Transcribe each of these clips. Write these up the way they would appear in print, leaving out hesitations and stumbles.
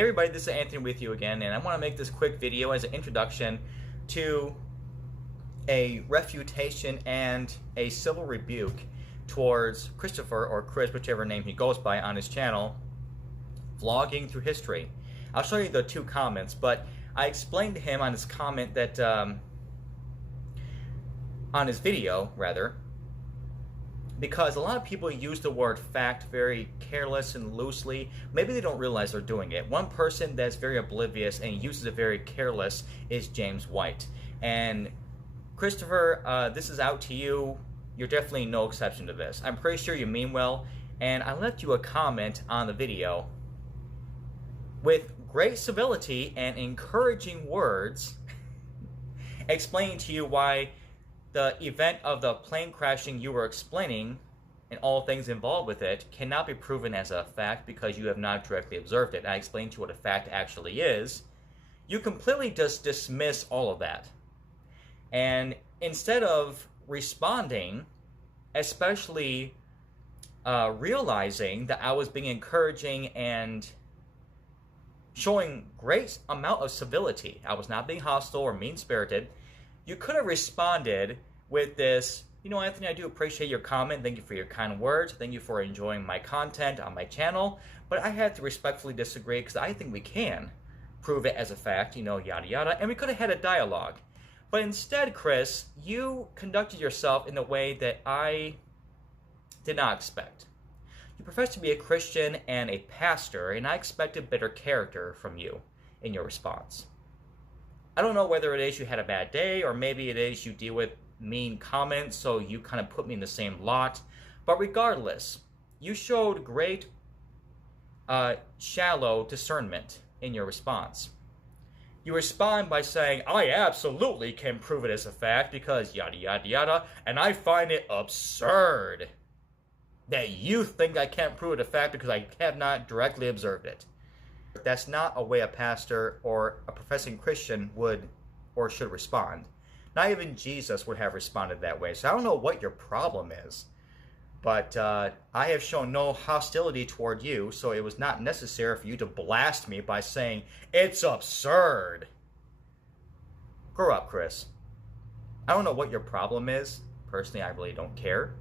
Hey everybody, this is Anthony with you again, and I want to make this quick video as an introduction to a refutation and a civil rebuke towards Christopher, or Chris, whichever name he goes by on his channel, vlogging through history. I'll show you the two comments, but I explained to him on his comment that, on his video, rather, because a lot of people use the word fact very careless and loosely. Maybe they don't realize they're doing it. One person that's very oblivious and uses it very careless is James White. And Christopher, this is out to you. You're definitely no exception to this. I'm pretty sure you mean well, and I left you a comment on the video with great civility and encouraging words explaining to you why the event of the plane crashing you were explaining and all things involved with it cannot be proven as a fact because you have not directly observed it. And I explained to you what a fact actually is. You completely just dismiss all of that. And instead of responding, especially realizing that I was being encouraging and showing great amount of civility, I was not being hostile or mean-spirited, you could have responded with this, you know, Anthony, I do appreciate your comment. Thank you for your kind words. Thank you for enjoying my content on my channel. But I had to respectfully disagree because I think we can prove it as a fact, you know, yada yada. And we could have had a dialogue. But instead, Chris, you conducted yourself in a way that I did not expect. You profess to be a Christian and a pastor, and I expected better character from you in your response. I don't know whether it is you had a bad day, or maybe it is you deal with mean comments, so you kind of put me in the same lot. But regardless, you showed great shallow discernment in your response. You respond by saying, I absolutely can prove it as a fact because yada yada yada, and I find it absurd that you think I can't prove it a fact because I have not directly observed it. That's not a way a pastor or a professing Christian would or should respond. Not even Jesus would have responded that way. So I don't know what your problem is. But I have shown no hostility toward you, so it was not necessary for you to blast me by saying, it's absurd. Grow up, Chris. I don't know what your problem is. Personally, I really don't care.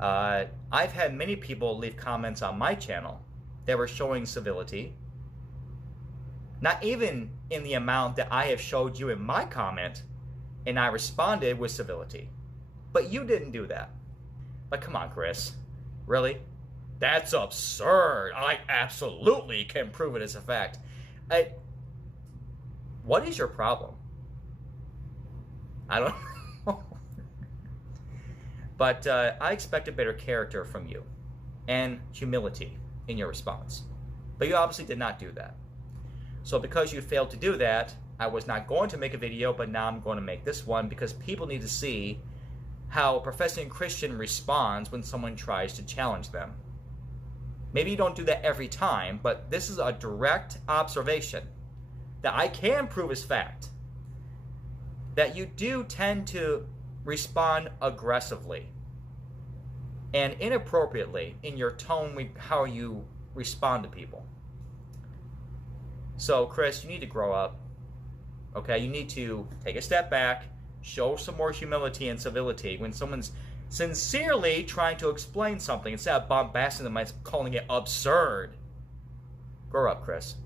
I've had many people leave comments on my channel that were showing civility. Not even in the amount that I have showed you in my comment, and I responded with civility. But you didn't do that. But come on, Chris. Really? That's absurd. I absolutely can prove it as a fact. What is your problem? I don't know. But I expected better character from you and humility in your response. But you obviously did not do that. So because you failed to do that, I was not going to make a video, but now I'm going to make this one because people need to see how a professing Christian responds when someone tries to challenge them. Maybe you don't do that every time, but this is a direct observation that I can prove as fact. That you do tend to respond aggressively and inappropriately in your tone with how you respond to people. So, Chris, you need to grow up. Okay, you need to take a step back, show some more humility and civility when someone's sincerely trying to explain something instead of bombasting them by calling it absurd. Grow up, Chris.